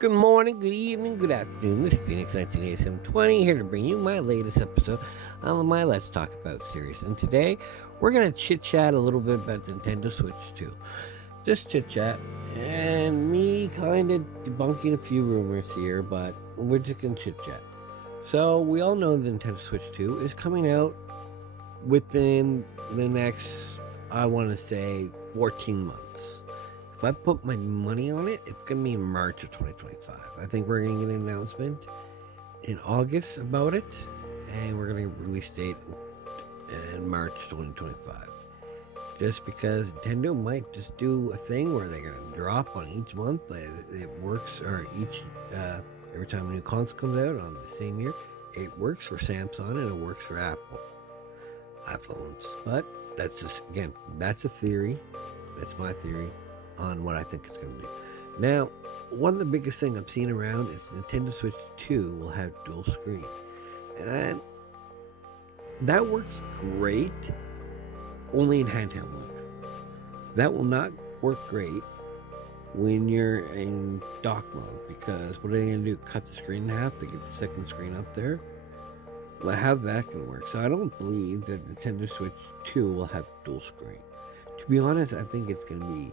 Good morning, good evening, good afternoon. This is Phoenix 198720 here to bring you my latest episode on my Let's Talk About series. And today we're going to chit chat a little bit about the Nintendo Switch 2. Just chit chat and me kind of debunking a few rumors here, but we're just going to chit chat. So, we all know the Nintendo Switch 2 is coming out within the next, I want to say, 14 months. If I put my money on it, it's going to be in March of 2025. I think we're going to get an announcement in August about it, and we're going to release date in March 2025. Just because Nintendo might just do a thing where they're going to drop on each month. It works, or every time a new console comes out on the same year, it works for Samsung and it works for Apple iPhones. But that's just, again, that's a theory. That's my theory on what I think it's going to do. Now, one of the biggest things I'm seeing around is Nintendo Switch 2 will have dual screen. And that works great only in handheld mode. That will not work great when you're in dock mode, because what are they going to do? Cut the screen in half to get the second screen up there? Well, how that going to work? So I don't believe that Nintendo Switch 2 will have dual screen. To be honest, I think it's going to be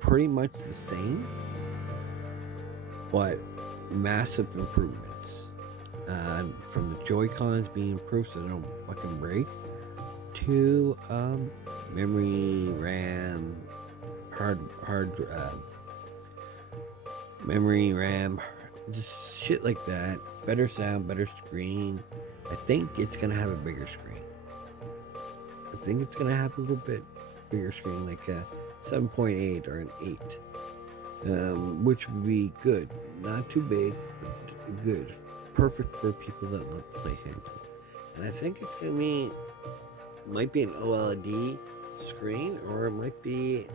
pretty much the same, but massive improvements. From the Joy-Cons being improved so they don't fucking break, to memory, RAM, memory, RAM, just shit like that. Better sound, better screen. I think it's gonna have a bigger screen. I think it's gonna have a little bit bigger screen, like a 7.8 or an 8, which would be good. Not too big, but good. Perfect for people that love to play handheld. And I think it's gonna be, might be an OLED screen, or it might be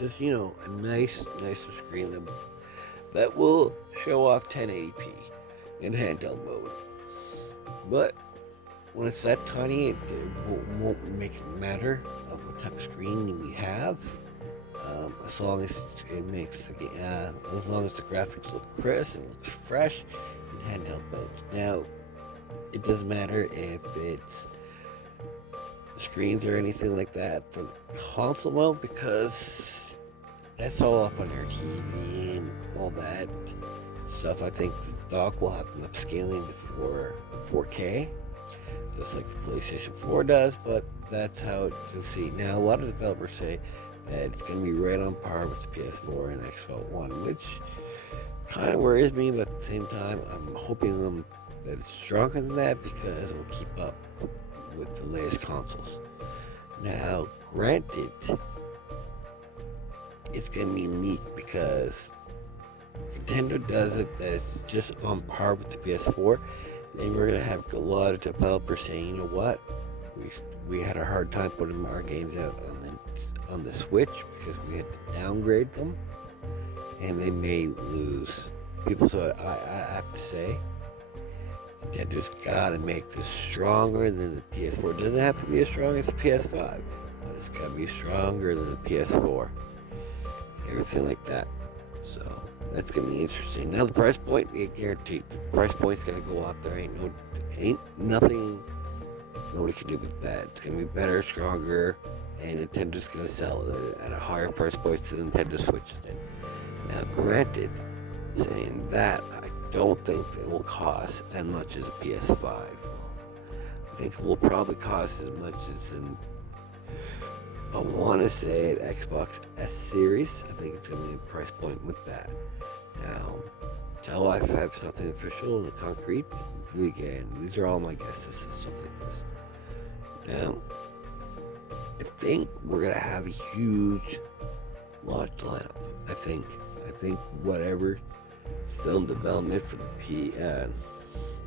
just, a nicer screen that will show off 1080p in handheld mode. But when it's that tiny, it won't make it matter of what type of screen we have, as long as it makes as long as the graphics look crisp and looks fresh in handheld mode. Now, it doesn't matter if it's screens or anything like that for the console mode, because that's all up on your TV and all that stuff. I think the dock will have an upscaling to 4K, just like the PlayStation 4 does, but that's how you'll see. Now, a lot of developers say that it's going to be right on par with the PS4 and Xbox One, which kind of worries me, but at the same time, I'm hoping that it's stronger than that, because it will keep up with the latest consoles. Now, granted, it's going to be unique because Nintendo does it that it's just on par with the PS4. Then we're going to have a lot of developers saying, you know what, we had a hard time putting our games out on the Switch because we had to downgrade them, and they may lose people. So I have to say, Nintendo's got to make this stronger than the PS4. It doesn't have to be as strong as the PS5, but it's got to be stronger than the PS4. Everything like that. So that's gonna be interesting. Now the price point, guaranteed. The price point's gonna go up. There ain't nothing nobody can do with that. It's gonna be better, stronger, and Nintendo's gonna sell it at a higher price point to the Nintendo Switch then. Now, granted, saying that, I don't think it will cost as much as a PS5 will. I think it will probably cost as much as I want to say an Xbox S Series. I think it's going to be a price point with that. Now, until I have something official and concrete, again, these are all my guesses and stuff like this. Now, I think we're going to have a huge launch lineup. I think whatever still in development for the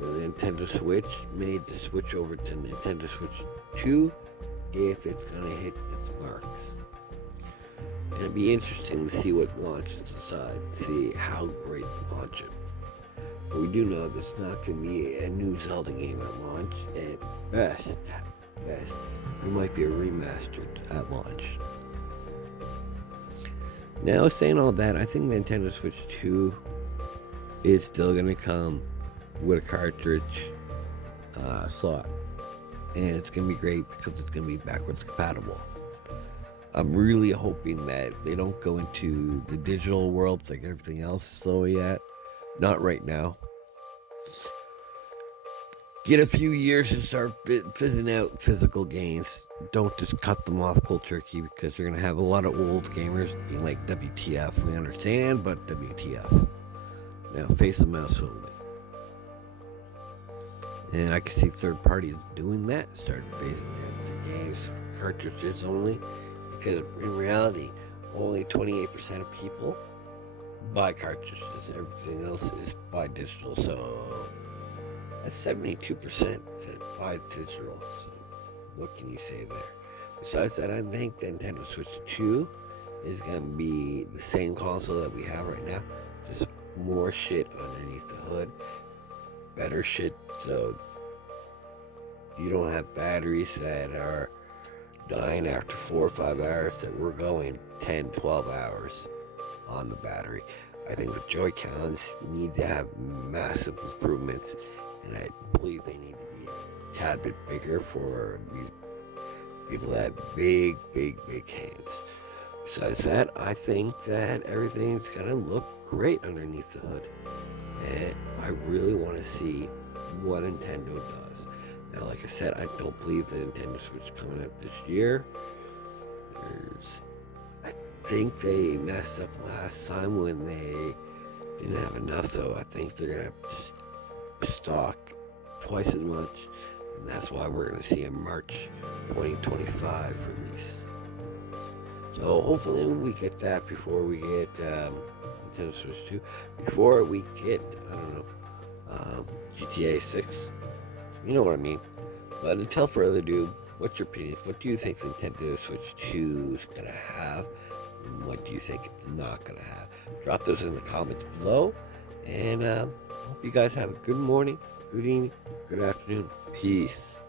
Nintendo Switch made the switch over to Nintendo Switch 2, if it's going to hit the marks. And it'd be interesting to see what launches aside, see how great the launch is. But we do know there's not going to be a new Zelda game at launch. At best, there might be a remastered at launch. Now, saying all that, I think Nintendo Switch 2 is still going to come with a cartridge slot. And it's going to be great because it's going to be backwards compatible. I'm really hoping that they don't go into the digital world like everything else is slow yet. Not right now. Get a few years and start fizzing out physical games. Don't just cut them off cold turkey because you're going to have a lot of old gamers being like, WTF. We understand, but WTF. Now face them out slowly. And I can see third parties doing that, start phasing out the games, cartridges only, because in reality, only 28% of people buy cartridges. Everything else is buy digital, so that's 72% that buy digital. So what can you say there? Besides that, I think the Nintendo Switch 2 is going to be the same console that we have right now, just more shit underneath the hood, better shit, so you don't have batteries that are dying after 4 or 5 hours, that we're going 10, 12 hours on the battery. I think the Joy-Cons need to have massive improvements, and I believe they need to be a tad bit bigger for these people that have big hands. Besides that, I think that everything's gonna look great underneath the hood, and I really want to see what Nintendo does. Now, like I said, I don't believe the Nintendo Switch is coming out this year. I think they messed up last time when they didn't have enough, so I think they're gonna have to stock twice as much, and that's why we're gonna see a March 2025 release. So hopefully we get that before we get Nintendo Switch 2, before we get, I don't know, GTA 6. You know what I mean. But until further ado, what's your opinion? What do you think the Nintendo Switch 2 is going to have? And what do you think it's not going to have? Drop those in the comments below. And hope you guys have a good morning, good evening, good afternoon. Peace.